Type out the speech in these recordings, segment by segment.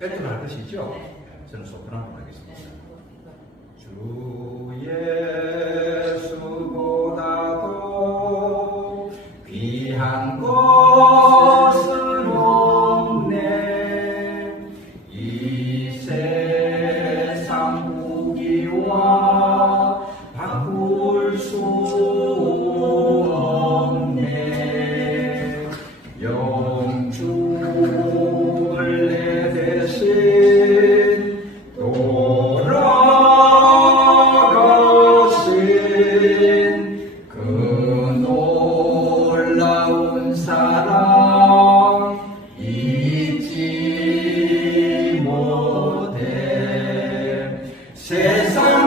배틀을 할 것이죠. 네. 저는 소편 한번 하겠습니다. 네. 주 예수보다도 귀한 것은 없네 이 세상 무기와 바꿀 수 없네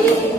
Amen.